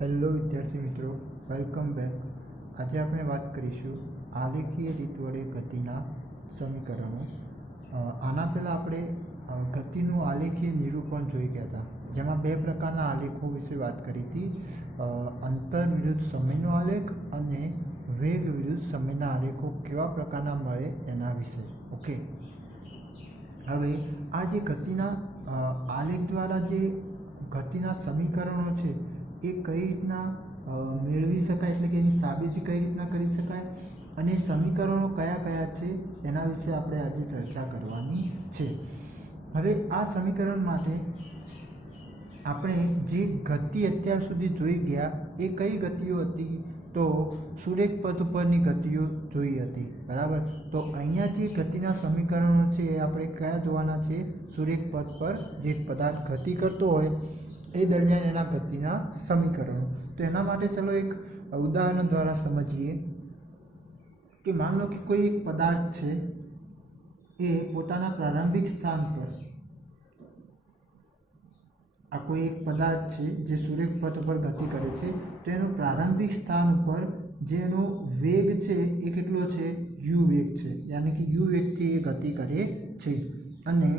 Hello વિદ્યાર્થી મિત્રો, welcome back. આજે આપણે વાત કરીશું આલેખીય રીત વડે ગતિના સમીકરણો. આના પહેલાં આપણે ગતિનું આલેખીય નિરૂપણ જોઈ ગયા હતા, જેમાં બે પ્રકારના આલેખો વિશે વાત કરી હતી. અંતર વિરુદ્ધ સમયનો આલેખ અને વેગ વિરુદ્ધ સમયના આલેખો કેવા પ્રકારના મળે એના વિશે. ઓકે, હવે આ જે ગતિના આલેખ દ્વારા જે ગતિના સમીકરણો છે એ કઈ રીતના મેળવી શકાય, એટલે કે એની સાબિતી કઈ રીતના કરી શકાય અને સમીકરણો કયા કયા છે એના વિશે આપણે આજે ચર્ચા કરવાની છે. હવે આ સમીકરણ માટે આપણે જે ગતિ અત્યાર સુધી જોઈ ગયા એ કઈ ગતિઓ હતી? તો સુરેખ પથ ઉપરની ગતિઓ જોઈ હતી, બરાબર. તો અહીંયા જે ગતિના સમીકરણો છે એ આપણે કયા જોવાના છે? સુરેખ પથ પર જે પદાર્થ ગતિ કરતો હોય એ દરમિયાન એના ગતિના સમીકરણો. તો એના માટે ચલો એક ઉદાહરણ દ્વારા સમજીએ કે માન લો કે કોઈ એક પદાર્થ છે એ પોતાના પ્રારંભિક સ્થાન પર, આ કોઈ એક પદાર્થ છે જે સુરેખ પથ ઉપર ગતિ કરે છે, તો એનું પ્રારંભિક સ્થાન ઉપર જેનો વેગ છે એ કેટલો છે? u વેગ છે, યાની કે u વેગથી એ ગતિ કરે છે. અને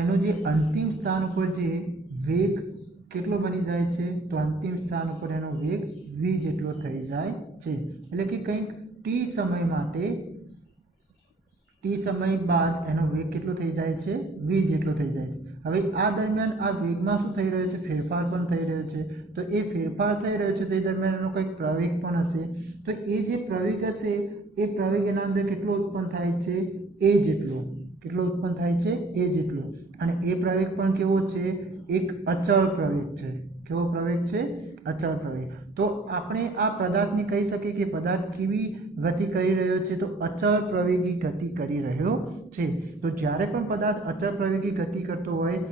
એનો જે અંતિમ સ્થાન ઉપર જે વેગ કેટલો બની જાય છે? તો અંતિમ સ્થાન ઉપર એનો વેગ v જેટલો થઈ જાય છે. એટલે કે કંઈક t સમય માટે, t સમય બાદ એનો વેગ કેટલો થઈ જાય છે? v જેટલો થઈ જાય છે. હવે આ દરમિયાન આ વેગમાં શું થઈ રહ્યો છે? ફેરફાર પણ થઈ રહ્યો છે. તો એ ફેરફાર થઈ રહ્યો છે તે દરમિયાન એનો કંઈક પ્રવેગ પણ હશે. તો એ જે પ્રવેગ હશે એ પ્રવેગ એના અંદર કેટલો ઉત્પન્ન થાય છે? a જેટલો. કેટલો ઉત્પન્ન થાય છે? a જેટલો. અને એ પ્રવેગ પણ કેવો છે? એક અચળ પ્રવેગ છે. કેવો પ્રવેગ છે? અચળ પ્રવેગ. તો આપણે આ પદાર્થને કહી શકીએ કે પદાર્થ કેવી ગતિ કરી રહ્યો છે? તો અચળ પ્રવેગી ગતિ કરી રહ્યો છે. તો જ્યારે પણ પદાર્થ અચળ પ્રવેગી ગતિ કરતો હોય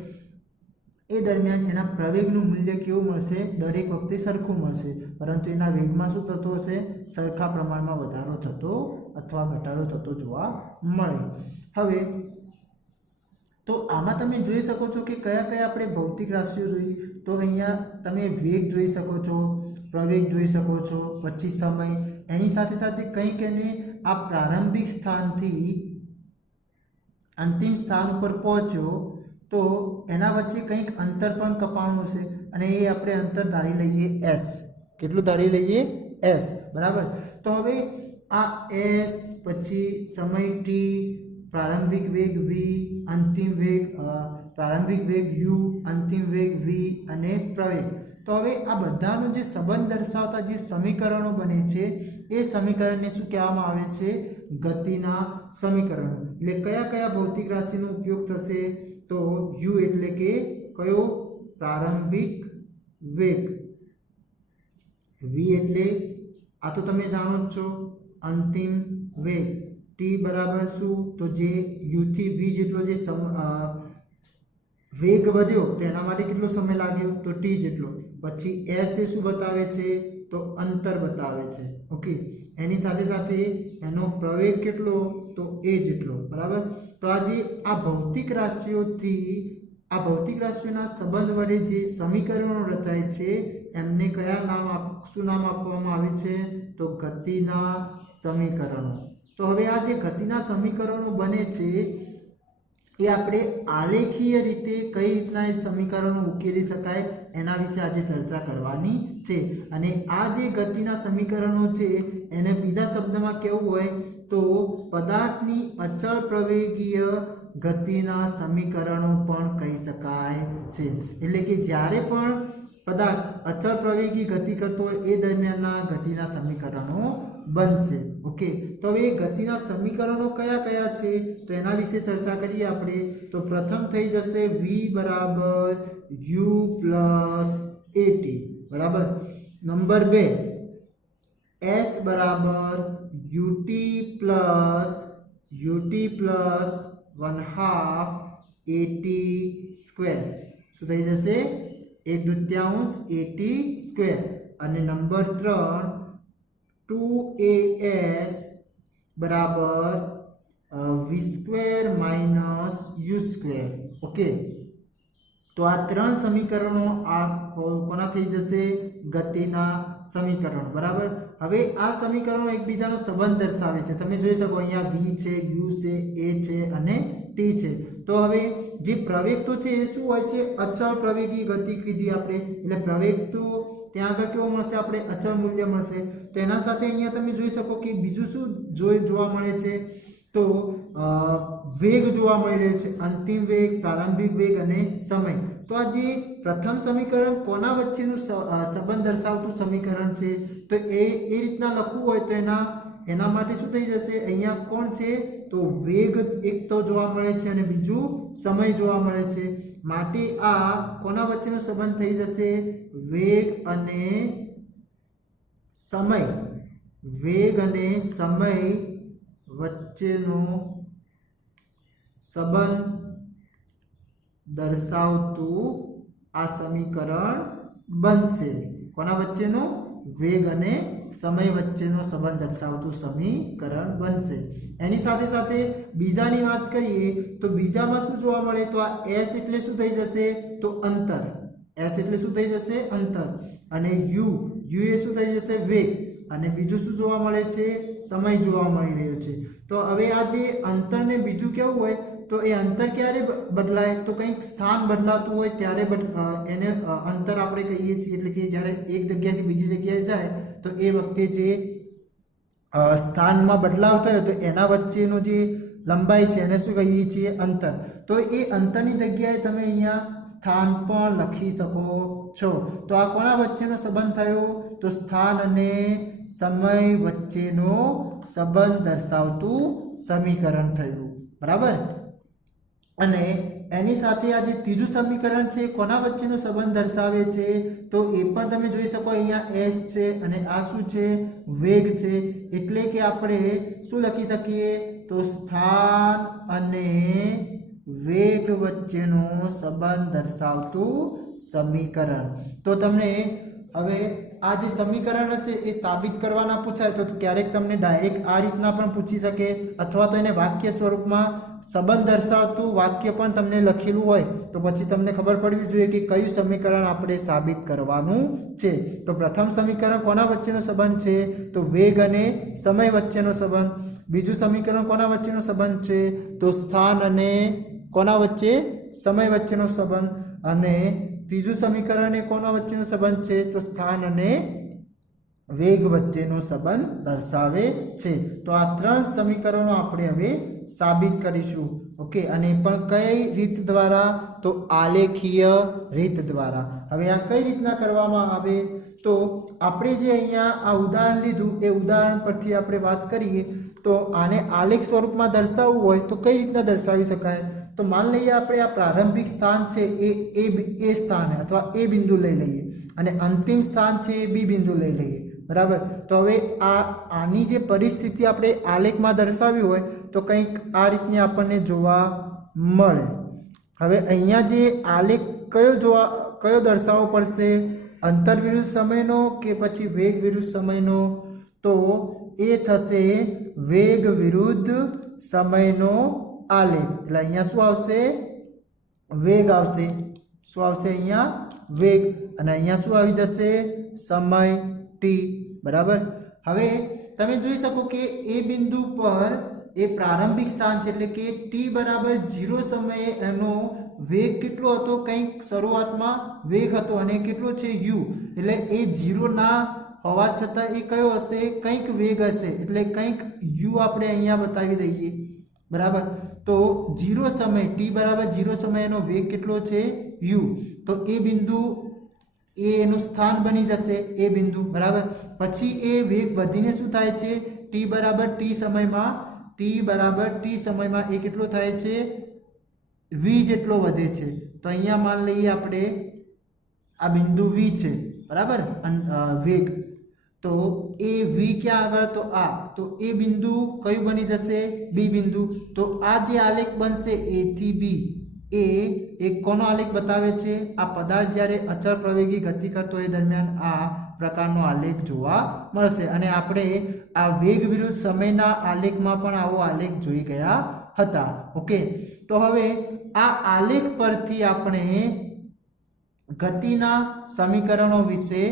એ દરમિયાન એના પ્રવેગનું મૂલ્ય કેવું મળશે? દરેક વખતે સરખું મળશે, પરંતુ એના વેગમાં શું થતો હશે? સરખા પ્રમાણમાં વધારો થતો અથવા ઘટાડો થતો જોવા મળે. હવે તો આમાં તમે જોઈ શકો છો કે કયા કયા આપણે ભૌતિક રાશિઓ જોઈ. તો અહીંયા તમે વેગ જોઈ શકો છો, પ્રવેગ જોઈ શકો છો, પછી સમય, એની સાથે સાથે કંઈક એને આ પ્રારંભિક સ્થાનથી અંતિમ સ્થાન ઉપર પહોંચ્યો તો એના વચ્ચે કંઈક અંતર પણ કપાણું હશે, અને એ આપણે અંતર ધારી લઈએ s. કેટલું ધારી લઈએ? s, બરાબર. તો હવે આ s, પછી સમય t, પ્રારંભિક વેગ v, અંતિમ વેગ પ્રારંભિક વેગ u, અંતિમ વેગ v અને પ્રવેગ. તો હવે આ બધાનો જે સંબંધ દર્શાવતા જે સમીકરણો બને છે એ સમીકરણને શું કહેવામાં આવે છે? ગતિના સમીકરણો. એટલે કયા કયા ભૌતિક રાશિનો ઉપયોગ થશે? તો u એટલે કે કયો? પ્રારંભિક વેગ. v એટલે આ તો તમે જાણો જ છો, અંતિમ વેગ. t બરાબર શું? તો જે u થી v જેટલો જે વેગ વધ્યો તો એના માટે કેટલો સમય લાગ્યો? તો t જેટલો. પછી s એ શું બતાવે છે? તો અંતર બતાવે છે. ઓકે, એની સાથે સાથે એનો પ્રવેગ કેટલો? તો a જેટલો, બરાબર. તો આ ભૌતિક રાશિઓથી, આ ભૌતિક રાશિઓના સંબંધ વડે જે સમીકરણો રચાય છે એમને કયા નામ શું નામ આપવામાં આવે છે? તો ગતિના સમીકરણો. તો હવે આ જે ગતિના સમીકરણો બને છે એ આપણે આલેખીય રીતે કઈ રીતના એ સમીકરણો ઉકેલી શકાય એના વિશે આજે ચર્ચા કરવાની છે. અને આ જે ગતિના સમીકરણો છે એને બીજા શબ્દમાં કેવું હોય? તો પદાર્થની અચળ પ્રવેગીય ગતિના સમીકરણો પણ કહી શકાય છે. એટલે કે જ્યારે પણ પદાર્થ અચળ પ્રવેગી ગતિ કરતો હોય એ દરમિયાનના ગતિના સમીકરણો બનશે. ઓકે, તો હવે ગતિના સમીકરણો કયા કયા છે તો એના વિશે ચર્ચા કરીએ આપણે. તો પ્રથમ થઈ જશે v બરાબર u પ્લસ at, બરાબર. નંબર 2 s બરાબર ut પ્લસ 1/2 at સ્ક્વેર. શું થઈ જશે? 1/2 at સ્ક્વેર. અને નંબર 3 2as બરાબર v square minus u square. Okay, તો તો આ ત્રણ સમીકરણો આ કોના થઈ જશે? ગતિના સમીકરણો, બરાબર. હવે આ સમીકરણો એકબીજાનો સંબંધ દર્શાવે છે. તમે જોઈ શકો અહીંયા v છે, u છે, a છે અને t છે. તો હવે જે પ્રવેગ તો છે એ શું હોય છે? અચળ પ્રવેગી ગતિ કીધી આપણે, એટલે પ્રવેગ તો ત્યાં આગળ કેવો મળશે? આપણે અચળ મૂલ્ય મળશે. તો એના સાથે અહીંયા તમે જોઈ શકો કે બીજું શું જોવા મળે છે? તો વેગ જોવા મળી રહ્યો છે, અંતિમ વેગ, પ્રારંભિક વેગ અને સમય. તો આ જે પ્રથમ સમીકરણ કોના વચ્ચેનું સંબંધ દર્શાવતું સમીકરણ છે? તો એ રીતના લખવું હોય તો એના માટે શું થઈ જશે? અહીંયા કોણ છે? તો વેગ એક તો જોવા મળે છે અને બીજું સમય જોવા મળે છે. માટે આ કોના વચ્ચેનો સંબંધ થઈ જશે? વેગ અને સમય. વેગ અને સમય વચ્ચેનો સંબંધ દર્શાવતું આ સમીકરણ બનશે. કોના વચ્ચેનો? વેગ અને સમય વચ્ચેનો સંબંધ દર્શાવતું સમીકરણ બનશે. એની સાથે સાથે બીજાની વાત કરીએ તો બીજામાં શું જોવા મળે? તો આ s એટલે શું થઈ જશે? તો અંતર. s એટલે શું થઈ જશે? અંતર. અને u એ શું થઈ જશે? વેગ. અને બીજું શું જોવા મળે છે? સમય જોવા મળી રહ્યો છે. તો હવે આ જે અંતર ને બીજું કેવું હોય? તો એ અંતર ક્યારે બદલાય? તો કંઈક સ્થાન બદલાતું હોય ત્યારે એને અંતર આપણે કહીએ છીએ. એટલે કે જ્યારે એક જગ્યાથી બીજી જગ્યાએ જાય તો એ વખતે જે સ્થાનમાં બદલાવ થયો તો એના વચ્ચેનો જે લંબાઈ છે એને શું કહીએ છીએ? અંતર. તો એ અંતરની જગ્યાએ તમે અહીંયા સ્થાન પણ લખી શકો છો. તો આ કોના વચ્ચેનો સંબંધ થયો? તો સ્થાન અને સમય વચ્ચેનો સંબંધ દર્શાવતું સમીકરણ થયું, બરાબર. અને એની સાથે આ જે ત્રીજું સમીકરણ છે કોના વચ્ચેનો સંબંધ દર્શાવે છે? તો એ પણ તમે જોઈ શકો અહીંયા s છે અને આ શું છે? વેગ છે. એટલે કે આપણે શું લખી શકીએ? તો સ્થાન અને વેગ વચ્ચેનો સંબંધ દર્શાવતું સમીકરણ. તો તમને હવે આ જે સમીકરણ હશે એ સાબિત કરવાના પૂછાય તો ક્યારેક તમને ડાયરેક્ટ આ રીતના પણ પૂછી શકે, અથવા તો એને વાક્ય સ્વરૂપમાં સંબંધ દર્શાવતું વાક્ય પણ તમને લખેલું હોય તો પછી તમને ખબર પડવી જોઈએ કે કયું સમીકરણ આપણે સાબિત કરવાનું છે. તો પ્રથમ સમીકરણ કોના વચ્ચેનો સંબંધ છે? તો વેગ અને સમય વચ્ચેનો સંબંધ. બીજું સમીકરણ કોના વચ્ચેનો સંબંધ છે? તો સ્થાન અને કોના વચ્ચે? સમય વચ્ચેનો સંબંધ. અને ત્રીજું સમીકરણ એ કોના વચ્ચેનો સંબંધ છે? તો સ્થાન અને વેગ વચ્ચેનો સંબંધ દર્શાવે છે. તો આ ત્રણ સમીકરણો આપણે હવે સાબિત કરીશું. ઓકે. અને પણ કઈ રીત દ્વારા? તો આલેખીય રીત દ્વારા. હવે આ કઈ રીતના કરવામાં આવે? તો આપણે જે અહીંયા આ ઉદાહરણ લીધું એ ઉદાહરણ પરથી આપણે વાત કરીએ તો આને આલેખ સ્વરૂપમાં દર્શાવવું હોય તો કઈ રીતના દર્શાવી શકાય? તો માન લઈએ આપણે આ પ્રારંભિક સ્થાન છે એ સ્થાન અથવા એ બિંદુ લઈ લઈએ અને અંતિમ સ્થાન છે એ બી બિંદુ લઈ લઈએ, બરાબર. તો હવે આની જે પરિસ્થિતિ આપણે આલેખમાં દર્શાવી હોય તો કંઈક આ રીતની આપણને જોવા મળે. હવે અહીંયા જે આલેખ કયો દર્શાવવો પડશે? અંતર વિરુદ્ધ સમયનો કે પછી વેગ વિરુદ્ધ સમયનો? તો એ થશે વેગ વિરુદ્ધ સમયનો આલેખ. એટલે અહીંયા શું આવશે? વેગ આવશે. શું આવશે? અહીંયા વેગ. અને અહીંયા શું આવી જશે? સમય t, બરાબર. હવે તમે જોઈ શકો કે એ બિંદુ પર એ પ્રારંભિક સ્થાન છે એટલે કે t બરાબર 0 સમયે એનો વેગ કેટલો હતો? કંઈક શરૂઆતમાં વેગ હતો અને કેટલો છે? u. એટલે એ 0 ના હોવા છતાં એ કયો હશે? કંઈક વેગ હશે. એટલે કંઈક u આપણે અહીંયા બતાવી દઈએ, બરાબર. તો 0 સમય t બરાબર 0 સમયનો વેગ કેટલો છે? u. તો એ બિંદુ એનું સ્થાન બની જશે એ બિંદુ, બરાબર. પછી એ વેગ વધીને શું થાય છે? t બરાબર t સમયમાં એ કેટલો થાય છે? v જેટલો વધે છે. તો અહીંયા માન લઈએ આપણે આ બિંદુ v છે, બરાબર, વેગ. તો એ v ક્યાં આગળ? તો આ. તો એ બિંદુ કયું બની જશે? બી બિંદુ. તો આ જે આલેખ બનશે a થી b એ એક કોનો આલેખ બતાવે છે? આ પદાર્થ જ્યારે અચળ પ્રવેગી ગતિ કરતો એ દરમિયાન આ પ્રકારનો આલેખ જોવા મળશે. અને આપણે આ વેગ વિરુદ્ધ સમયના આલેખમાં પણ આવો આલેખ જોઈ ગયા હતા. ઓકે. તો હવે આ આલેખ પરથી આપણે ગતિના સમીકરણો વિશે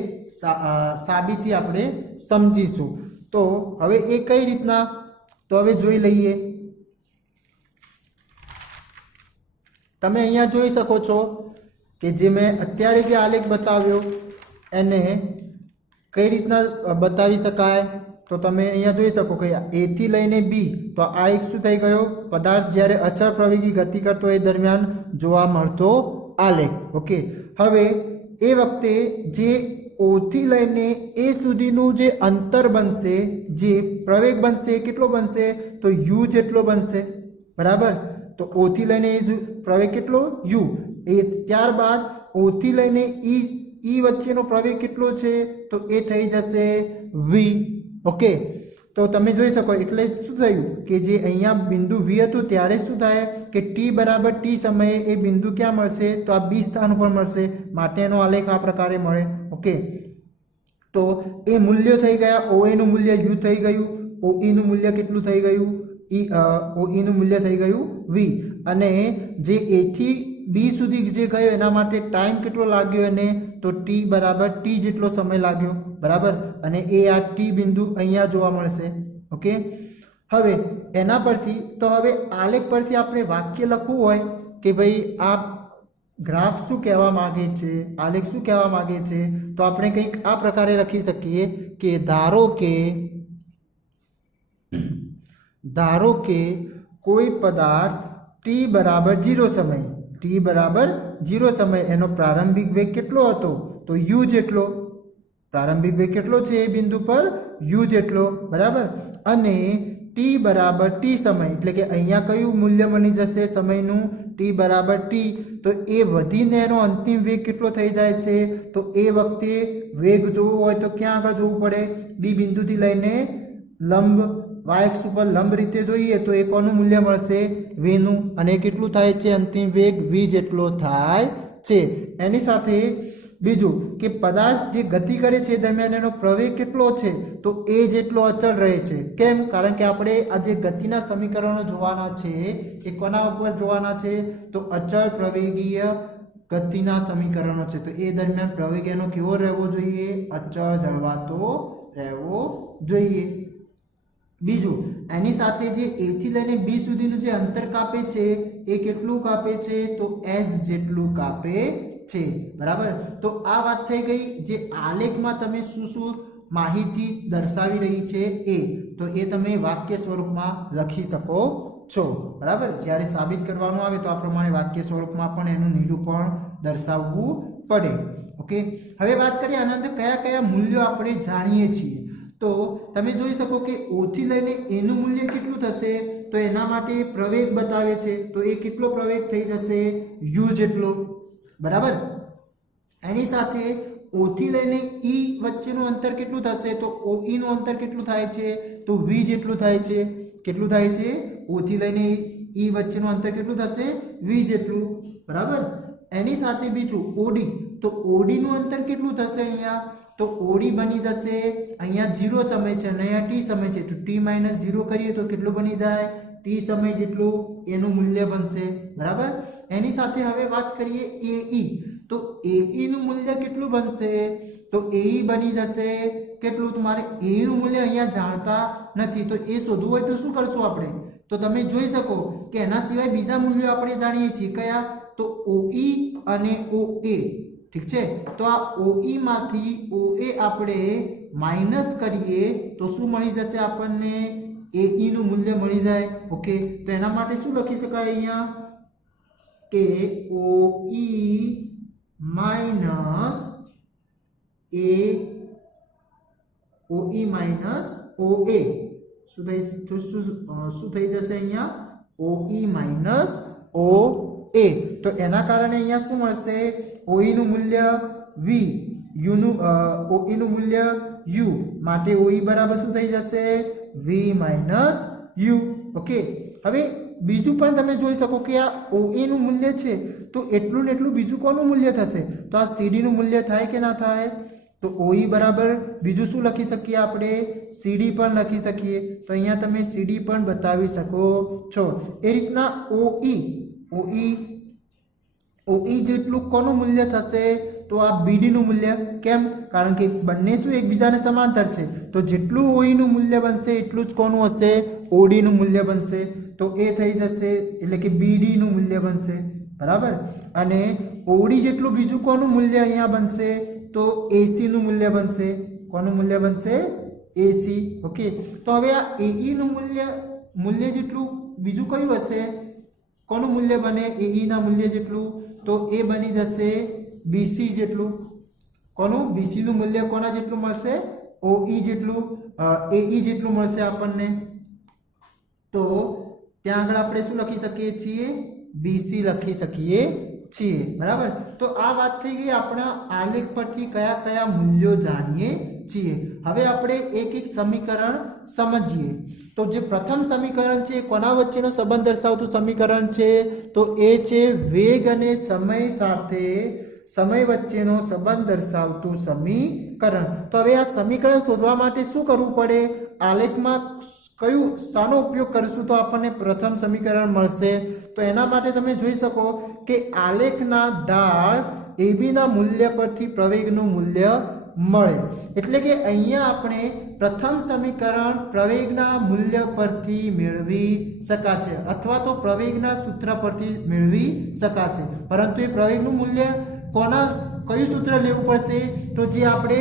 સાબિતી આપણે સમજીશું. તો હવે એ કઈ રીતના, તો હવે જોઈ લઈએ. તમે અહીંયા જોઈ શકો છો કે જે મેં અત્યારે જે આલેખ બતાવ્યો એને કઈ રીતના બતાવી શકાય. તો તમે અહીંયા જોઈ શકો કે એ થી લઈને બી, તો આ એક શું થઈ ગયો, પદાર્થ જ્યારે અચળ પ્રવેગી ગતિ કરતો એ દરમિયાન જોવા મળતો આલેખ. ઓકે, હવે એ વખતે જે ઓ થી લઈને એ સુધીનું જે અંતર બનશે, જે પ્રવેગ બનશે, કેટલો બનશે, તો યુ જેટલો બનશે. બરાબર, તો ઓ થી લઈને એ પ્રવેગ કેટલો, યુ. એ ત્યારબાદ ઓ થી લઈને ઈ વચ્ચેનો પ્રવેગ કેટલો છે, તો એ થઈ જશે વી. ઓકે, તો તમે જોઈ શકો, એટલે શું થયું કે જે અહીંયા બિંદુ વી હતું ત્યારે શું થાય કે ટી બરાબર ટી સમયે એ બિંદુ ક્યાં મળશે, તો આ બી સ્થાન ઉપર મળશે. માટે એનો આલેખ આ પ્રકારે મળે. ઓકે, તો એ મૂલ્યો થઈ ગયા. ઓ એ નું મૂલ્ય યુ થઈ ગયું, ઓ ઈ નું મૂલ્ય કેટલું થઈ ગયું, ઓ ઈ નું મૂલ્ય થઈ ગયું વી. અને જે એ થી બી સુધી જે ગયો એના માટે ટાઈમ કેટલો લાગ્યો એને, તો ટી બરાબર ટી જેટલો સમય લાગ્યો. બરાબર, અને એ આ ટી બિંદુ અહીંયા જોવા મળશે. ઓકે, હવે એના પરથી, તો હવે આલેખ પરથી આપણે વાક્ય લખવું હોય કે ભાઈ આ ગ્રાફ શું કહેવા માંગે છે, આલેખ શું કહેવા માંગે છે, તો આપણે કંઈક આ પ્રકારે લખી શકીએ કે ધારો કે કોઈ પદાર્થ ટી બરાબર 0 સમય, ટી બરાબર 0 સમય એનો પ્રારંભિક વેગ કેટલો હતો, તો યુ જેટલો. પ્રારંભિક વેગ કેટલો છે એ બિંદુ પર, યુ જેટલો. બરાબર, અને ટી બરાબર ટી સમય, એટલે કે અહીંયા કયું મૂલ્ય બની જશે સમયનું, ટી બરાબર ટી. તો એ વધીને એનો અંતિમ વેગ કેટલો થઈ જાય છે, તો એ વખતે વેગ જોવો હોય તો ક્યાં આગળ જોવું પડે, બી બિંદુથી લઈને લંબ વાયક્ષ ઉપર લંબ રીતે જોઈએ તો એ કોનું મૂલ્ય મળશે, વીનું. અને કેટલું થાય છે અંતિમ વેગ, વી જેટલો થાય છે. એની સાથે બીજું કે પદાર્થ જે ગતિ કરે છે દરમિયાન એનો પ્રવેગ કેટલો છે, તો એ જેટલો અચળ રહે છે. કેમ? કારણ કે આપણે આ જે ગતિના સમીકરણો જોવાના છે એ કોના ઉપર જોવાના છે, તો અચળ પ્રવેગીય ગતિના સમીકરણો છે. તો એ દરમિયાન પ્રવેગ એનો કેવો રહેવો જોઈએ, અચળ જળવાતો રહેવો જોઈએ. બીજું, એની સાથે જે એ થી લઈને બી સુધીનું જે અંતર કાપે છે એ કેટલું કાપે છે, તો એસ જેટલું કાપે છે. બરાબર, તો આ વાત થઈ ગઈ જે આલેખમાં તમે શું માહિતી દર્શાવી રહી છે એ, તો એ તમે વાક્ય સ્વરૂપમાં લખી શકો છો. બરાબર, જ્યારે સાબિત કરવાનું આવે તો આ પ્રમાણે વાક્ય સ્વરૂપમાં પણ એનું નિરૂપણ દર્શાવવું પડે. ઓકે, હવે વાત કરીએ આના અંદર કયા કયા મૂલ્યો આપણે જાણીએ છીએ. તો તમે જોઈ શકો કે ઓ થી લઈને એનું મૂલ્ય કેટલું થશે, તો એના માટે પ્રવેગ બતાવે છે, તો એ કેટલો પ્રવેગ થઈ જશે, યુ જેટલો. બરાબર, એની સાથે ઓ થી લઈને ઈ વચ્ચેનું અંતર કેટલું થશે, તો ઓ ઈ નું અંતર કેટલું થાય છે, તો વી જેટલું થાય છે. કેટલું થાય છે, ઓ થી લઈને ઈ વચ્ચેનું અંતર કેટલું થશે, વી જેટલું. બરાબર, એની સાથે બીજું ઓડી, તો ઓડી નું અંતર કેટલું થશે અહીંયા, તો ઓડી બની જશે, અહીંયા 0 સમય છે અને અહીંયા ટી સમય છે, તો ટી - 0 કરીએ તો કેટલું બની જાય, ટી સમય જેટલું એનું મૂલ્ય બનશે. બરાબર, એની સાથે હવે વાત કરીએ એઈ, તો એઈ નું મૂલ્ય કેટલું બનશે, તો એઈ બની જશે કેટલું, તમારે એઈ નું મૂલ્ય અહીંયા જાણતા નથી તો એ શોધવું હોય તો શું કરશું આપણે, તો તમે જોઈ શકો કે એના સિવાય બીજા મૂલ્યો આપણે જાણીએ છીએ કયા, તો ઓઈ અને ઓએ. ઠીક છે, તો આ ઓઈ માંથી ઓએ આપણે માઇનસ કરીએ તો શું મળી જશે આપણને, એઈ નું મૂલ્ય મળી જાય. ઓકે, તો એના માટે શું લખી શકાય અહીંયા કે ઓઈ માઇનસ એ, ઓઈ માઇનસ ઓએ શું થઈ જશે અહીંયા, ઓઈ માઇનસ ઓએ. તો એના કારણે અહીંયા શું મળશે, ઓઈ નું મૂલ્ય વી, યુ નું ઓઈ નું મૂલ્ય યુ, માટે ઓઈ બરાબર શું થઈ જશે, વી માઇનસ યુ. ઓકે, હવે બીજું પણ તમે જોઈ શકો કે આ ઓએ નું મૂલ્ય છે તો એટલું ને એટલું બીજું કોનું મૂલ્ય થશે, તો આ સીડી નું મૂલ્ય થાય કે ના થાય, તો ઓઈ બરાબર બીજું શું લખી શકીએ આપણે, સીડી પણ લખી શકીએ. તો અહીંયા તમે સીડી પણ બતાવી શકો છો. એ રીતના ઓઈ OE જેટલું કોનું મૂલ્ય થશે તો આ BD નું મૂલ્ય કેમ કારણ કે બંને શું એકબીજાને સમાંતર છે તો જેટલું OE નું મૂલ્ય બનશે એટલું જ કોનું હશે OD નું મૂલ્ય બનશે તો એ થઈ જશે એટલે કે BD નું મૂલ્ય બનશે બરાબર અને OD જેટલું બીજું કોનું મૂલ્ય અહીંયા બનશે તો AC નું મૂલ્ય બનશે કોનું મૂલ્ય બનશે AC ઓકે તો હવે આ AE નું મૂલ્ય જેટલું બીજું કયું હશે કોનું મૂલ્ય બને AE ના મૂલ્ય જેટલું તો એ બની જશે BC જેટલું કોનું BC નું મૂલ્ય કોના જેટલું મળશે OE જેટલું AE જેટલું મળશે આપણને તો ત્યાં આગળ આપણે શું લખી શકીએ છીએ BC લખી શકીએ છીએ બરાબર તો આ વાત થઈ ગઈ આપણા આલેખ પરથી કયા કયા મૂલ્યો જાણીએ છીએ હવે આપણે એક એક સમીકરણ સમજીએ તો જે પ્રથમ સમીકરણ છે કોના વચ્ચેનો સંબંધ દર્શાવતું સમીકરણ છે તો એ છે વેગ અને સમય સાથે સમય વચ્ચેનો સંબંધ દર્શાવતું સમીકરણ તો હવે આ સમીકરણ શોધવા માટે શું કરવું પડે આલેખમાં કયું શાનો ઉપયોગ કરીશું તો આપણને પ્રથમ સમીકરણ મળશે તો એના માટે તમે જોઈ શકો કે આલેખના ઢાળ AB ના મૂલ્ય પરથી પ્રવેગનું મૂલ્ય મળે એટલે કે અહીંયા આપણે પ્રથમ સમીકરણ પ્રવેગના મૂલ્ય પરથી મેળવી શકાશે અથવા તો પ્રવેગના સૂત્ર પરથી મેળવી શકાશે પરંતુ એ પ્રવેગનું મૂલ્ય કયું સૂત્ર લેવું પડશે તો જે આપણે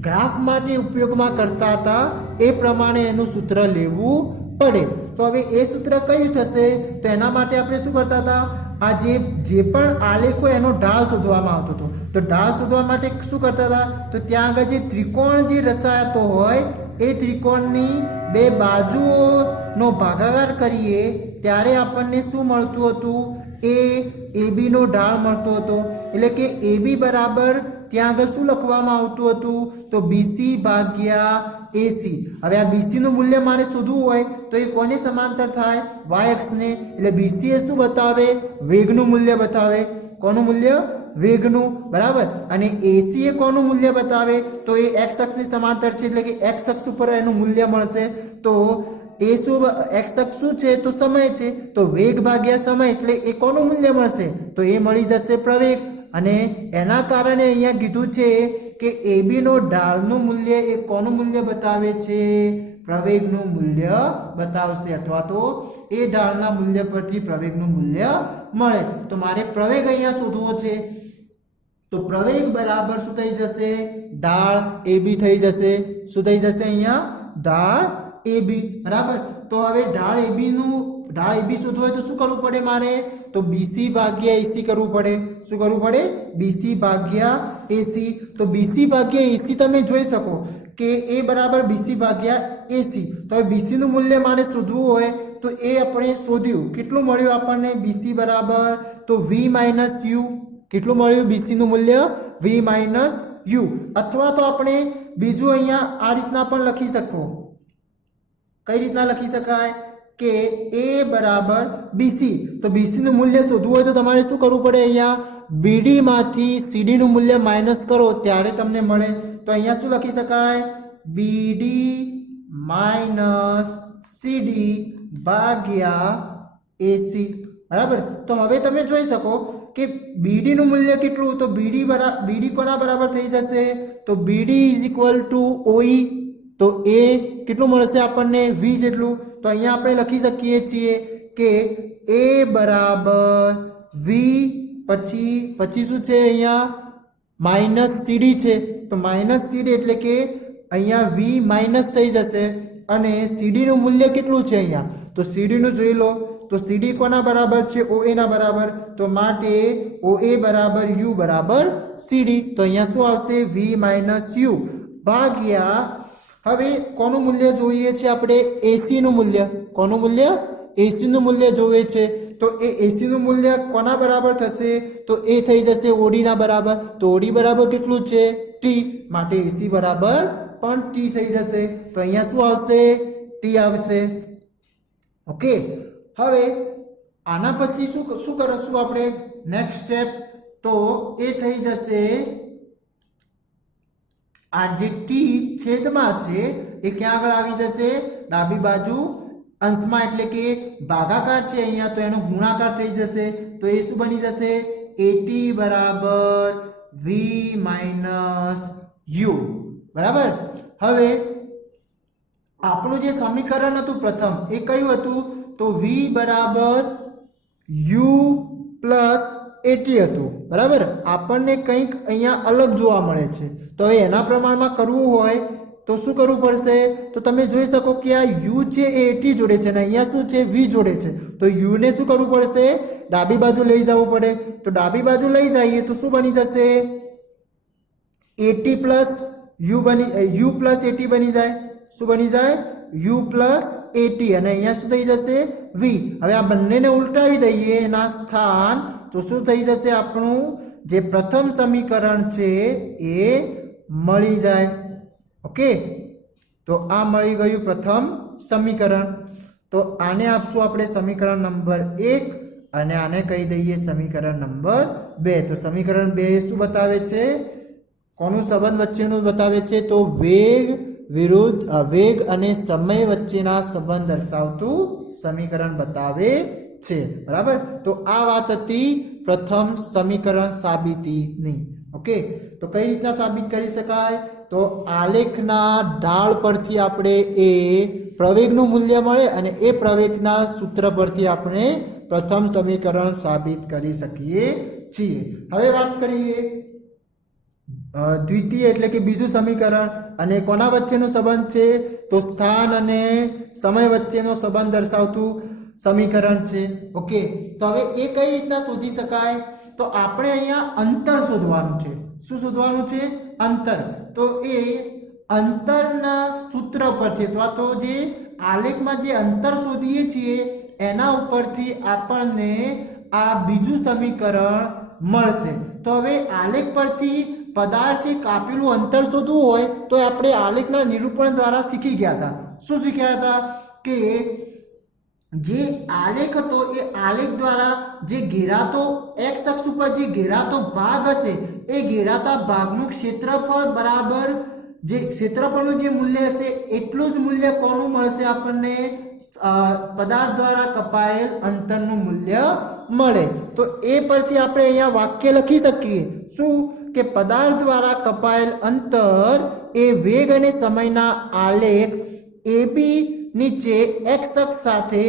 ગ્રાફ માટે ઉપયોગમાં કરતા હતા એ પ્રમાણે એનું સૂત્ર લેવું પડે તો હવે એ સૂત્ર કયું થશે તો એના માટે આપણે શું કરતા હતા આ જે પણ આલેખ હોય એનો ઢાળ શોધવામાં આવતો હતો તો ઢાળ શોધવા માટે શું કરતા હતા તો ત્યાં આગળ જે ત્રિકોણ જે રચાતો હોય એ ત્રિકોણની બે બાજુઓનો ભાગાકાર કરીએ ત્યારે આપણને શું મળતું હતું AB નો ઢાળ મળતો હતો એટલે કે AB બરાબર ત્યાં આગળ શું લખવામાં આવતું હતું તો BC ભાગ્યા AC હવે આ BC નું મૂલ્ય મારે શોધવું હોય તો એ કોને સમાંતર થાય y અક્ષને એટલે BC એ શું બતાવે વેગનું મૂલ્ય બતાવે કોનું મૂલ્ય વેગનું બરાબર અને AC એ કોનું મૂલ્ય બતાવે તો એ x અક્ષની સમાંતર છે એટલે કે x અક્ષ ઉપર એનું મૂલ્ય મળશે તો એ શું x અક્ષ શું છે તો સમય છે તો વેગ ભાગ્યા સમય એટલે એ કોનું મૂલ્ય મળશે તો એ મળી જશે પ્રવેગ અને એના કારણે અહીંયા કીધું છે કે AB નો ઢાળનું મૂલ્ય એ કોનું મૂલ્ય બતાવે છે પ્રવેગનું મૂલ્ય બતાવશે અથવા તો એ ઢાળના મૂલ્ય પરથી પ્રવેગનું મૂલ્ય મળે તો મારે પ્રવેગ અહીંયા શોધવો છે તો પ્રવેગ બરાબર શું થઈ જશે ઢાળ AB થઈ જશે શું થઈ જશે અહીંયા ઢાળ AB બરાબર તો હવે ઢાળ AB શોધવું હોય તો શું કરવું પડે મારે તો BC ભાગ્યા AC કરવું પડે શું કરવું પડે BC ભાગ્યા AC તો BC ભાગ્યા AC તમે જોઈ શકો કે A બરાબર BC ભાગ્યા AC તો હવે BC નું મૂલ્ય મારે શોધવું હોય તો એ આપણે શોધ્યું કેટલું મળ્યું આપણને BC બરાબર તો V - U કેટલું મળ્યું BC નું મૂલ્ય V - U અથવા તો આપણે બીજું અહીંયા આ રીતના પણ લખી શકો કઈ રીતના લખી શકાય કે A બરાબર BC તો BC નું મૂલ્ય શોધવું હોય તો તમારે શું કરવું પડે અહીંયા BD માંથી CD નું મૂલ્ય માઈનસ કરો ત્યારે તમને મળે તો અહીંયા શું લખી શકાય BD - CD ભાગ્યા AC બરાબર તો હવે તમે જોઈ શકો કે BD નું મૂલ્ય કેટલું તો BD કોના બરાબર થઈ જશે તો BD = OE તો એ કેટલું મળશે આપણને V જેટલું તો અહીંયા આપણે લખી શકીએ છીએ કે A બરાબર V પછી શું છે અહીંયા -CD છે તો -CD એટલે કે અહીંયા V માઈનસ થઈ જશે અને CD નું મૂલ્ય કેટલું છે અહીંયા તો CD નું જોઈ લો તો CD કોના બરાબર છે OA ના બરાબર તો માટે OA બરાબર U બરાબર CD તો અહીંયા શું આવશે V - U ભાગ્યા હવે કોનું મૂલ્ય જોઈએ છે આપણે AC નું મૂલ્ય કોનું મૂલ્ય AC નું મૂલ્ય જોઈએ છે તો એ AC નું મૂલ્ય કોના બરાબર થશે તો એ થઈ જશે OD ના બરાબર તો OD બરાબર કેટલું છે T માટે AC બરાબર પણ T થઈ જશે તો અહીંયા શું આવશે T આવશે ઓકે હવે આના પછી શું કરીશું આપણે નેક્સ્ટ સ્ટેપ તો એ થઈ જશે આ જે T છેદમાં છે એ ક્યાં આગળ આવી જશે ડાબી બાજુ અંશમાં એટલે કે ભાગાકાર છે અહીંયા, તો એનો ગુણાકાર થઈ જશે, તો એ શું બની જશે? AT બરાબર V માઇનસ U. બરાબર. હવે આપણું જે સમીકરણ હતું પ્રથમ એ કયું હતું? તો V બરાબર U પ્લસ AT હતું. બરાબર. આપણને કંઈક અહીંયા અલગ જોવા મળે છે, તો હવે એના પ્રમાણમાં કરવું હોય તો શું કરવું પડશે? તો તમે જોઈ શકો કે આ U છે એ AT જોડે છે અને અહીંયા શું છે? V જોડે છે. તો U ને શું કરવું પડશે? ડાબી બાજુ લઈ જવું પડે. તો ડાબી બાજુ લઈ જઈએ તો શું બની જશે? AT plus U plus AT બની જાય. શું બની જાય? U plus AT. અને અહીંયા શું થઈ જશે? V. હવે આ બંનેને ઉલટાવી દઈએ એના સ્થાન, તો શું થઈ જશે? આપણું જે પ્રથમ સમીકરણ છે એ મળી જાય. ઓકે, તો આ મળી ગયું પ્રથમ સમીકરણ. તો આને આપશું આપણે સમીકરણ નંબર 1 અને આને કહી દઈએ સમીકરણ નંબર 2. તો સમીકરણ 2 શું બતાવે છે? કોનું સંબંધ વચ્ચેનું બતાવે છે? તો વેગ અને સમય વચ્ચેના સંબંધ દર્શાવતું સમીકરણ બતાવે છે. બરાબર. તો આ વાત હતી પ્રથમ સમીકરણ સાબિતીની. ઓકે, તો કઈ રીતના સાબિત કરી શકાય? તો આલેખના ઢાળ પરથી આપણે એ પ્રવેગનું મૂલ્ય મળે અને એ પ્રવેગના સૂત્ર પરથી આપણે પ્રથમ સમીકરણ સાબિત કરી શકીએ છીએ. હવે વાત કરીએ દ્વિતીય એટલે કે બીજું સમીકરણ, અને કોના વચ્ચેનો સંબંધ છે? તો સ્થાન અને સમય વચ્ચેનો સંબંધ દર્શાવતું સમીકરણ છે. ઓકે, તો હવે એ કઈ રીતના શોધી શકાય? તો આપણે અહીંયા અંતર શોધવાનું છે. શું શોધવાનું છે? અંતર. તો એ અંતરના સૂત્ર પરથી અથવા તો જે આલેખમાં જે અંતર શોધીએ છીએ એના ઉપરથી આપણને આ બીજું સમીકરણ મળશે. તો હવે આલેખ પરથી પદાર્થથી કાપેલું અંતર શોધવું હોય તો આપણે આલેખના નિરૂપણ દ્વારા શીખી ગયા હતા. શું શીખ્યા હતા? કે જે આલેખ હતો એ આલેખ દ્વારા જે ઘેરાતો x અક્ષ ઉપર જે ઘેરાતો ભાગ હશે એ ઘેરાતા ભાગનું ક્ષેત્રફળ બરાબર જે ક્ષેત્રફળનું જે મૂલ્ય હશે એટલું જ મૂલ્ય કોનું મળશે? આપણને પદાર્થ દ્વારા કપાયેલ અંતરનું મૂલ્ય મળે. તો એ પરથી આપણે અહીંયા વાક્ય લખી શકીએ. શું? કે પદાર્થ દ્વારા કપાયેલ અંતર એ વેગ અને સમયના આલેખ AB નીચે x અક્ષ સાથે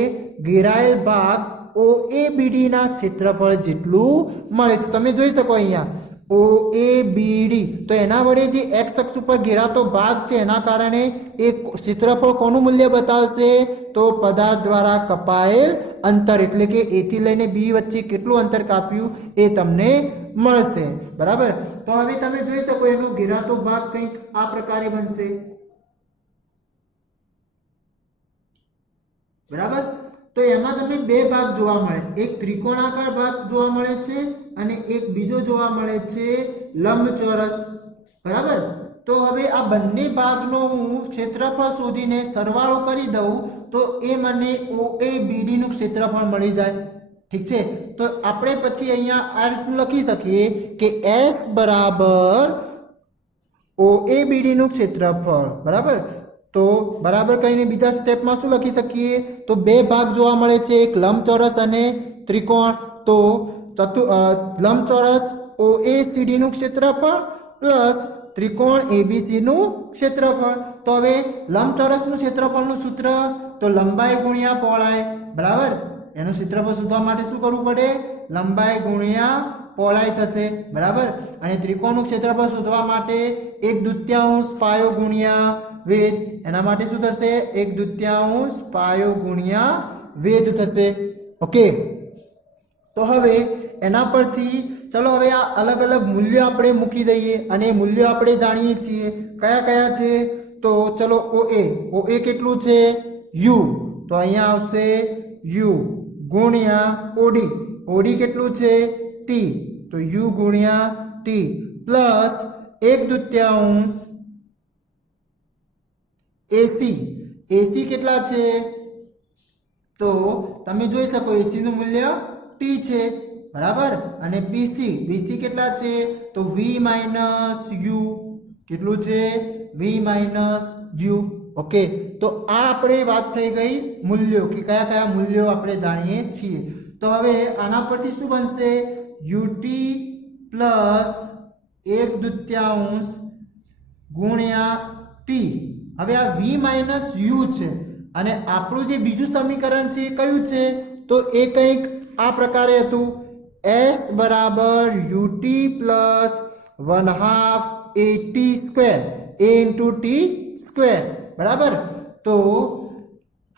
ઘેરાયેલ ભાગ OABD ના ક્ષેત્રફળ જેટલું મળે. તો તમે જોઈ શકો અહીંયા OABD, તો એના વડે જે x અક્ષ ઉપર ઘેરાતો ભાગ છે એના કારણે એ ક્ષેત્રફળ કોનું મૂલ્ય બતાવશે? તો પદાર્થ દ્વારા કપાયેલ અંતર એટલે કે A થી લઈને B વચ્ચે કેટલું અંતર કાપ્યું એ તમને મળશે. બરાબર. તો હવે તમે જોઈ શકો એનો ઘેરાતો ભાગ કંઈક આ પ્રકારે બનશે. બરાબર. તો એમાં તમને બે ભાગ જોવા મળે. એક ત્રિકોણાકાર ભાગ જોવા મળે છે અને એક બીજો જોવા મળે છે લંબચોરસ. બરાબર. તો હવે આ બંને ભાગનો હું ક્ષેત્રફળ શોધીને સરવાળો કરી દઉં તો એ મને OABD નું ક્ષેત્રફળ મળી જાય. ઠીક છે. તો આપણે પછી અહીંયા આ રીતનું લખી શકીએ કે S બરાબર OABD નું ક્ષેત્રફળ. બરાબર. તો બરાબર કહીને બીજા સ્ટેપમાં શું લખી શકીએ? તો બે ભાગ જોવા મળે છે, એક લંબચોરસ અને ત્રિકોણ. તો લંબચોરસ OACD નું ક્ષેત્રફળ પ્લસ ત્રિકોણ ABC નું ક્ષેત્રફળ. તો હવે લંબચોરસનું ક્ષેત્રફળનું સૂત્ર તો લંબાઈ ગુણ્યા પહોળાઈ. બરાબર. એનું ક્ષેત્રફળ શોધવા માટે શું કરવું પડે? લંબાઈ ગુણ્યા પહોળાઈ થશે. બરાબર. અને ત્રિકોણનું ક્ષેત્રફળ શોધવા માટે 1/2 પાયો ગુણ્યા વેધ. એના માટે શું થશે? 1/2 પાયો ગુણ્યા વેધ થશે. ઓકે, તો હવે એના પરથી ચલો હવે આ અલગ અલગ મૂલ્યો આપણે મૂકી દઈએ અને મૂલ્યો આપણે જાણીએ છીએ. કયા કયા છે? તો ચલો OA કેટલું છે? U. તો અહીંયા આવશે U ગુણ્યા OD કેટલું છે? T. તો U ગુણ્યા T પ્લસ 1/2 AC કેટલા છે? તો તમે જોઈ શકો AC નું મૂલ્ય T છે. બરાબર. અને BC કેટલા છે? તો V - U કેટલું છે? V - U. ઓકે, તો આ આપણે વાત થઈ ગઈ મૂલ્યો કે કયા કયા મૂલ્યો આપણે જાણીએ છીએ. તો હવે આના પરથી શું બનશે? ut પ્લસ 1/2 ગુણ્યા t. હવે આ v માઇનસ u છે અને આપણું જે બીજું સમીકરણ છે એ કયું છે? તો એ કંઈક આ પ્રકારે હતું, s બરાબર ut plus 1/2 at square a into t square. બરાબર. તો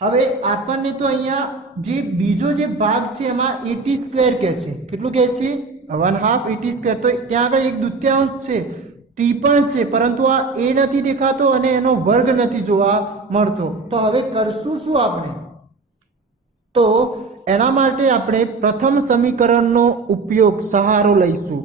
હવે આપણને તો અહીંયા જે બીજો જે ભાગ છે એમાં at સ્ક્વેર કહે છે. કેટલું કહે છે? 1/2 at સ્ક્વેર. તો ત્યાં આગળ 1/2 છે, t પણ છે, પરંતુ આ a નથી દેખાતો અને એનો વર્ગ નથી જોવા મળતો. તો હવે કરશું શું આપણે? તો એના માટે આપણે પ્રથમ સમીકરણનો ઉપયોગ સહારો લઈશું.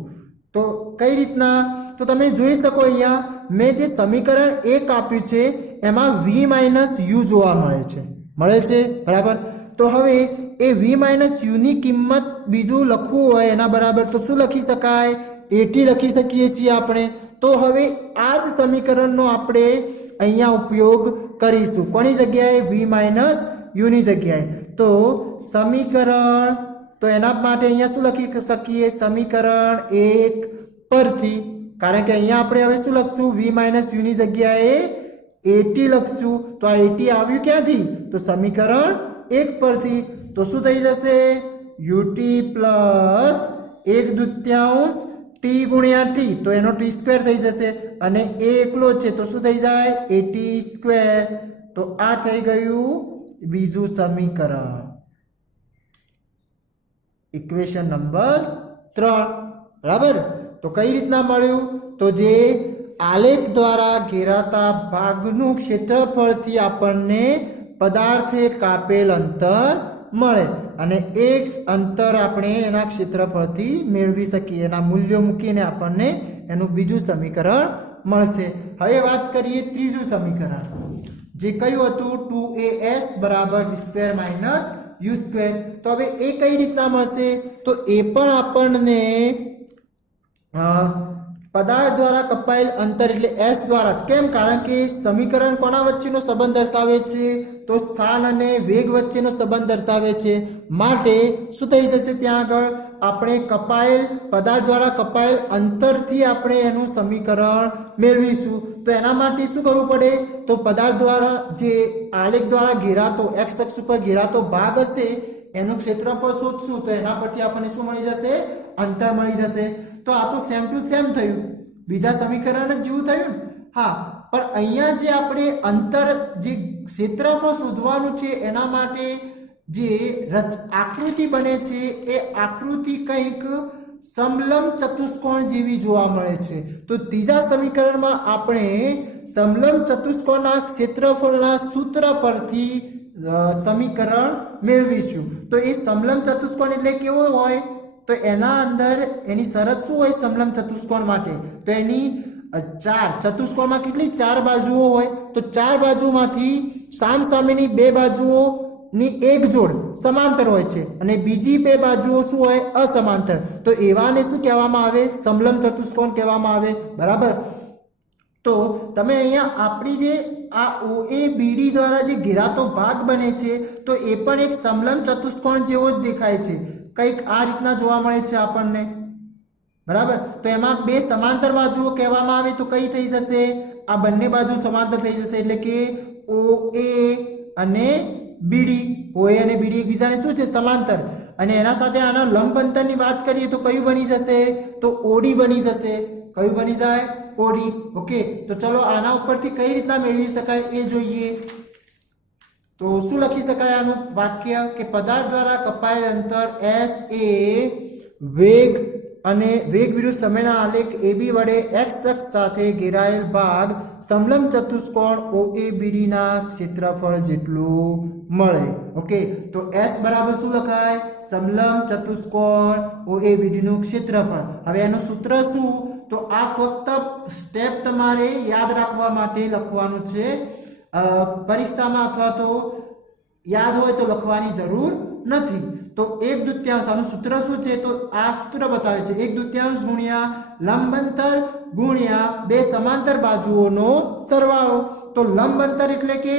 તો કઈ રીતના? તો તમે જોઈ શકો અહીંયા મેં જે સમીકરણ 1 આપ્યું છે એમાં v માઇનસ u જોવા મળે છે. બરાબર. તો હવે એ v માઇનસ u ની કિંમત બીજું લખવું હોય એના બરાબર તો શું લખી શકાય? at લખી શકીએ છીએ આપણે. તો હવે આ જ સમીકરણનો આપણે અહીંયા ઉપયોગ કરીશું. કોની જગ્યાએ? v માઇનસ u ની જગ્યાએ. તો સમીકરણ, તો એના માટે અહીંયા શું લખી શકીએ? સમીકરણ 1 પરથી, કારણ કે અહીંયા આપણે હવે શું લખશું? v માઇનસ u ની જગ્યાએ at લખશું. તો આ at આવ્યું ક્યાંથી? તો સમીકરણ 1 પરથી. તો શું થઈ જશે? ut પ્લસ 1/2 t ગુણ્યા t, તો એનો t સ્ક્વેર થઈ જશે અને a એકલો છે તો શું થઈ જાય? at square. તો આ થઈ ગયું બીજું સમીકરણ, ઇક્વેશન નંબર 3. બરાબર. તો કઈ રીતના મળ્યું? તો જે આલેખ દ્વારા ઘેરાતા ભાગનું ક્ષેત્રફળથી આપણને પદાર્થે કાપેલ અંતર મળે અને એક અંતર આપણે એના ક્ષેત્રફળથી મેળવી શકીએ. એના મૂલ્યો મૂકીને આપણને એનું બીજું સમીકરણ મળશે. હવે વાત કરીએ ત્રીજું સમીકરણ, જે કયું હતું? 2as બરાબર v square minus u square. તો હવે એ કઈ રીતના મળશે? તો એ પણ આપણને પદાર્થ દ્વારા કપાયેલ અંતર એટલે s દ્વારા. કેમ? કારણ કે સમીકરણ કોના વચ્ચેનો સંબંધ દર્શાવે છે? તો સ્થાન અને વેગ વચ્ચેનો સંબંધ દર્શાવે છે. માટે શું થઈ જશે? ત્યાં આગળ આપણે કપાયેલ પદાર્થ દ્વારા કપાયેલ અંતરથી આપણે એનું સમીકરણ મેળવીશું. તો એના માટે શું કરવું પડે? તો પદાર્થ દ્વારા જે આલેખ દ્વારા ઘેરાતો x અક્ષ ઉપર ઘેરાતો ભાગ હશે એનું ક્ષેત્રફળ શોધશું. તો એના પરથી આપણને શું મળી જશે? અંતર મળી જશે. તો આ તો સેમ ટુ સેમ થયું, બીજા સમીકરણ જ જેવું થયું. હા, પણ અહીંયા જે આપણે અંતર, જે ક્ષેત્રફળ શોધવાનું છે એના માટે જે આકૃતિ બને છે એ આકૃતિ કંઈક સમલંબ ચતુષ્કોણ જેવી જોવા મળે છે. તો ત્રીજા સમીકરણમાં આપણે સમલંબ ચતુષ્કોણના ક્ષેત્રફળના સૂત્ર પરથી સમીકરણ મેળવીશું. તો એ સમલંબ ચતુષ્કોણ એટલે કેવો હોય? તો એના અંદર એની શરત શું હોય સમલંબ ચતુષ્કોણ માટે? તો એની ચતુષ્કોણમાં કેટલી? 4 બાજુઓ હોય. તો 4 બાજુમાંથી સામસામેની 2 બાજુઓની એક જોડ સમાંતર હોય છે અને બીજી 2 બાજુઓ શું હોય? અસમાંતર. તો એવાને શું કહેવામાં આવે? સમલંબ ચતુષ્કોણ કહેવામાં આવે. બરાબર. તો તમે અહીંયા આપણી જે આ OABD દ્વારા જે ઘેરાતો ભાગ બને છે તો એ પણ એક સમલંબ ચતુષ્કોણ જેવો જ દેખાય છે. કંઈક આ રીતના જોવા મળે છે આપણને. બરાબર. તો એમાં 2 સમાંતર બાજુઓ કહેવામાં આવે તો કઈ થઈ જશે? આ બંને બાજુ સમાંતર થઈ જશે એટલે કે OA અને BD. OA અને BD એકબીજાને શું છે? સમાંતર. અને એના સાથે આના લંબ અંતરની વાત કરીએ તો કયું બની જશે? તો OD બની જશે. કયું બની જાય? OD. ઓકે. તો ચલો આના ઉપરથી કઈ રીતના મેળવી શકાય એ જોઈએ. તો શું લખી શકાય આનું વાક્ય? કે પદાર્થ દ્વારા કપાયેલ અંતર s એ વેગ અને વેગ વિરુદ્ધ સમયના આલેખ AB વડે x અક્ષ સાથે ઘેરાયેલ ભાગ સમલંબ ચતુષ્કોણ OABD ના ક્ષેત્રફળ જેટલું મળે. ઓકે. તો s બરાબર શું લખાય? સમલંબ ચતુષ્કોણ OABD નું ક્ષેત્રફળ. હવે એનું સૂત્ર શું? તો આ ફક્ત સ્ટેપ તમારે યાદ રાખવા માટે લખવાનું છે. પરીક્ષામાં અથવા તો યાદ હોય તો લખવાની જરૂર નથી. તો 1/2 આનું સૂત્ર શું છે? તો આ સૂત્ર બતાવે છે 1/2 ગુણ્યા લંબ અંતર ગુણ્યા 2 સમાંતર બાજુઓનો સરવાળો. તો તો લંબ અંતર એટલે કે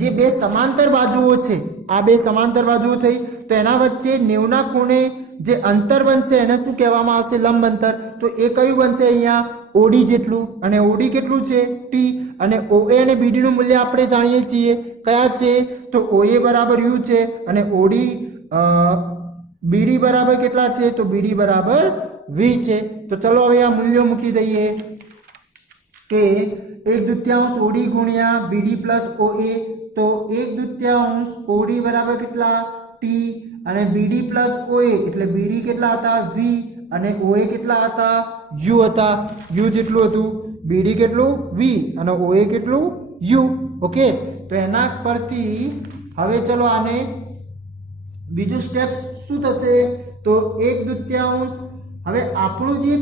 જે બે સમાંતર બાજુઓ છે, આ બે સમાંતર બાજુઓ થઈ તો એના વચ્ચે 90 ના ખૂણે જે અંતર બનશે એને શું કહેવામાં આવશે? લંબ અંતર. તો એ કયું બનશે? અહીંયા OD જેટલું. અને OD કેટલું છે? T. અને OA અને BD નું મૂલ્ય આપણે જાણીએ છીએ કયા છે? તો OA બરાબર U છે અને OD BD બરાબર કેટલા છે? તો BD બરાબર V છે. તો ચલો હવે આ મૂલ્યો મૂકી દઈએ કે 1/2 OD ગુણ્યા BD પ્લસ OA. તો 1/2 OD બરાબર કેટલા? T. અને BD પ્લસ OA એટલે BD કેટલા હતા? V. અને OA કેટલા હતા? U હતા. U જેટલું હતું, BD કેટલું? V. અને OA કેટલું? U. ઓકે, તો એના પરથી હવે ચલો આને બીજું સ્ટેપ શું થશે? તો 1/2 હવે આપણું જે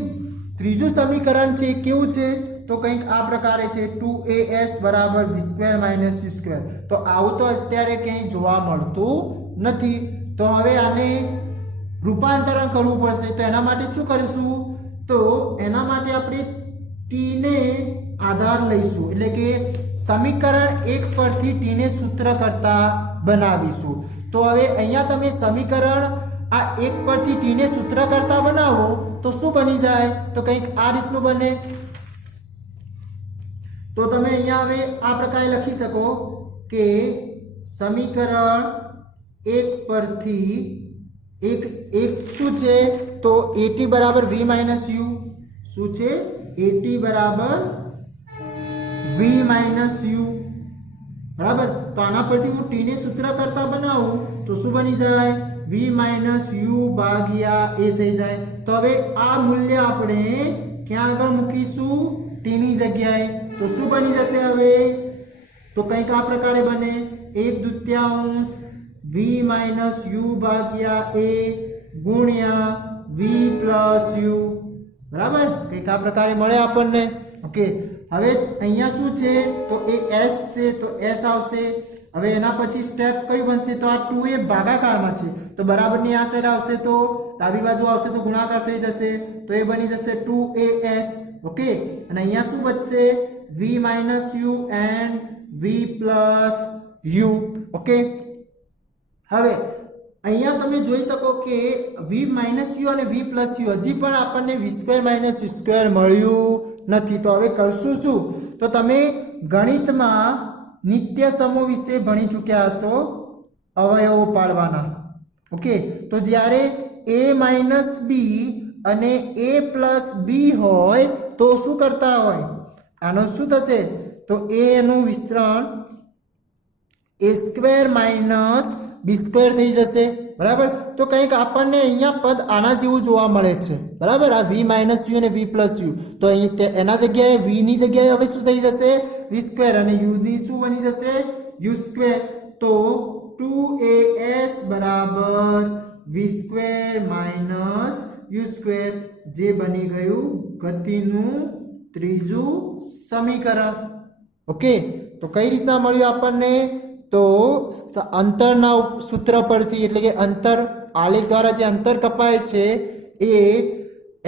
ત્રીજું સમીકરણ છે કેવું છે? તો કંઈક આ પ્રકારે છે 2as બરાબર v² - u². તો આવું તો અત્યારે ક્યાંય જોવા મળતું નથી. તો હવે આને રૂપાંતરણ કરવું પડશે. તો એના માટે શું કરીશું? તો એના માટે આપણે t ને આધાર લઈશું, એટલે કે સમીકરણ 1 પરથી t ને સૂત્ર કરતા બનાવીશું. તો હવે અહીંયા તમે સમીકરણ આ 1 પરથી t ને સૂત્ર કરતા બનાવો તો શું બની જાય? તો કંઈક આ રીતનું બને. તો તમે અહીંયા હવે આ પ્રકારે લખી શકો કે સમીકરણ 1 પરથી એક શું છે? તો AT બરાબર V માઇનસ U. શું છે? AT બરાબર V માઇનસ U. બરાબર. તો આના પરથી હું t ને સૂત્ર કરતા બનાવું તો શું બની જાય? V માઇનસ U ભાગ્યા A થઈ જાય. તો હવે આ મૂલ્ય આપણે ક્યાં આગળ મૂકીશું? t ની જગ્યાએ. તો શું બની જશે હવે? તો કંઈક આ પ્રકારે બને 1/2 V માઇનસ U ભાગ્યા A ગુણ્યા V પ્લસ U. બરાબર, કંઈક આ પ્રકારે મળે આપણને. ઓકે, હવે અહીંયા શું છે? તો એ S છે તો S આવશે. હવે એના પછી સ્ટેપ કયું બનશે? તો આ 2a ભાગાકારમાં છે તો બરાબરની આ સાઈડ આવશે તો ડાબી બાજુ આવશે તો ગુણાકાર થઈ જશે. તો એ બની જશે 2as. ઓકે, અને અહીંયા શું બચશે? V minus U and V plus U. Okay, હવે અહીંયા તમે જોઈ શકો કે V માઇનસ U અને V પ્લસ U હજી પણ આપણને v² - u² મળ્યું નથી. તો હવે કરશું શું? તો તમે ગણિતમાં નિત્ય સમૂહ વિશે ભણી ચૂક્યા હશો, અવયવો પાડવાના. ઓકે, તો જ્યારે a માઇનસ b અને a પ્લસ b હોય તો શું કરતા હોય? આનો શું થશે? તો a નું વિસ્તરણ a² માઇનસ b² થઈ જશે. બરાબર. તો કંઈક આપણને અહીંયા પદ આના જેવું જોવા મળે છે. બરાબર, આ v માઇનસ u અને v પ્લસ u. તો અહીં એના જગ્યાએ v ની જગ્યાએ હવે શું થઈ જશે? v² અને u ની શું બની જશે? u². તો 2as બરાબર v² માઇનસ u², જે બની ગયું ગતિનું ત્રીજું સમીકરણ. ઓકે, તો કઈ રીતના મળ્યું આપણને? તો અંતરના સૂત્ર પરથી, એટલે કે અંતર આલેખ દ્વારા જે અંતર કપાય છે એ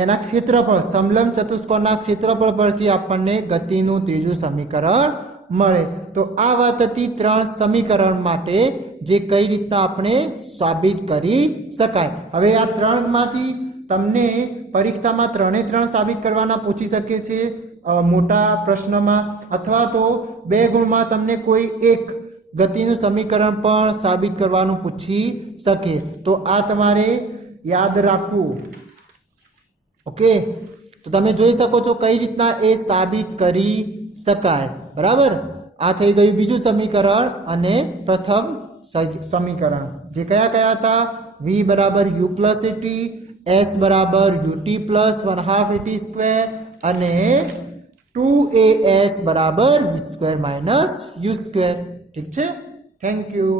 એના ક્ષેત્રફળ, સમલંબ ચતુષ્કોણના ક્ષેત્રફળ પરથી આપણને ગતિનું ત્રીજું સમીકરણ મળે. તો આ વાત હતી 3 સમીકરણ માટે જે કઈ રીતના આપણે સાબિત કરી શકાય. હવે આ 3 માંથી તમને પરીક્ષામાં 3 સાબિત કરવાના પૂછી શકે છે મોટા પ્રશ્નમાં, અથવા તો 2 ગુણમાં તમને કોઈ એક ગતિનું સમીકરણ પણ સાબિત કરવાનું પૂછી શકે. તો આ તમારે યાદ રાખવું. ઓકે, તો તમે જોઈ શકો છો કઈ રીતના એ સાબિત કરી શકાય. બરાબર, આ થઈ ગયું બીજું સમીકરણ અને પ્રથમ સમીકરણ, જે કયા કયા હતા? v બરાબર u પ્લસ at, s બરાબર ut પ્લસ 1/2 at² અને 2as બરાબર v² - u². ઠીક છે, થેન્ક યુ.